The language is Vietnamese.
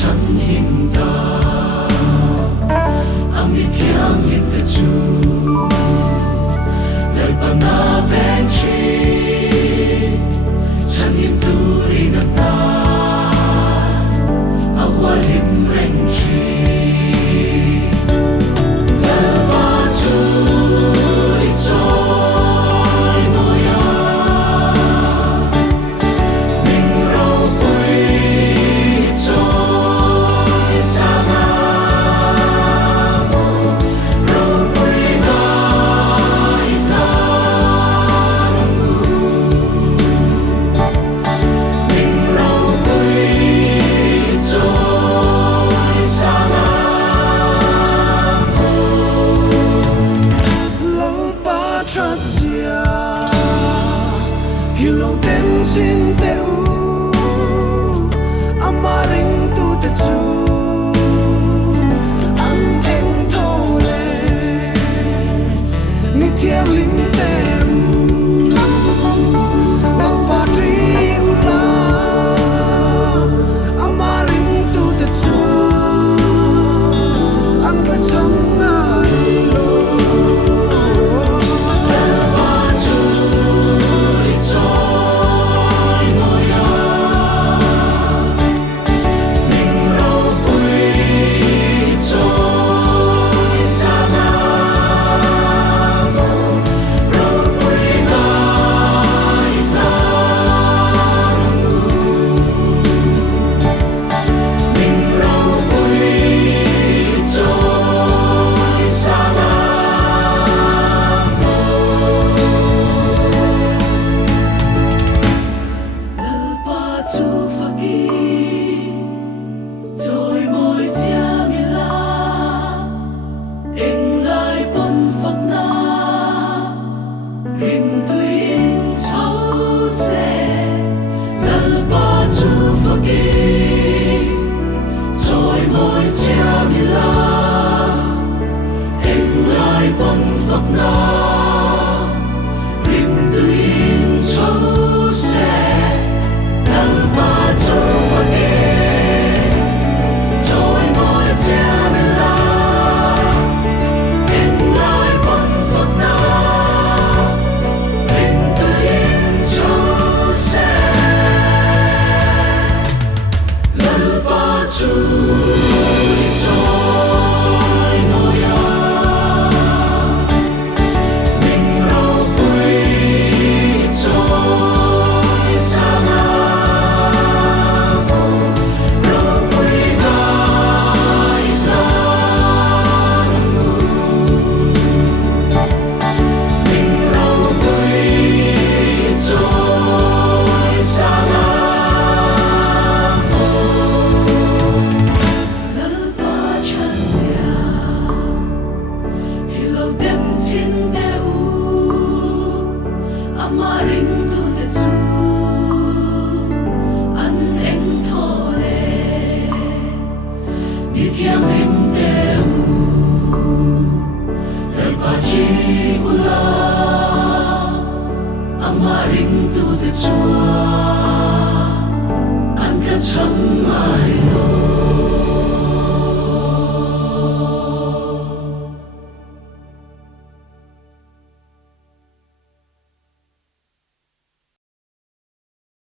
chẳng hiểm ta ami thiang hiểm ta chu lời bà na ven chi chẳng hiểm tu ri na ta awa lim reng chi lời bà chu trôi moya mình rau quê trôi xa mô rau quê na im na mình rau quê trôi xa lâu ba trát zia hiểu lâu tem xin te u amaring tu te chu an em thô le mi thiang lim te u lâu ba tri u la amaring tu te chu an ta chang ngai lo True.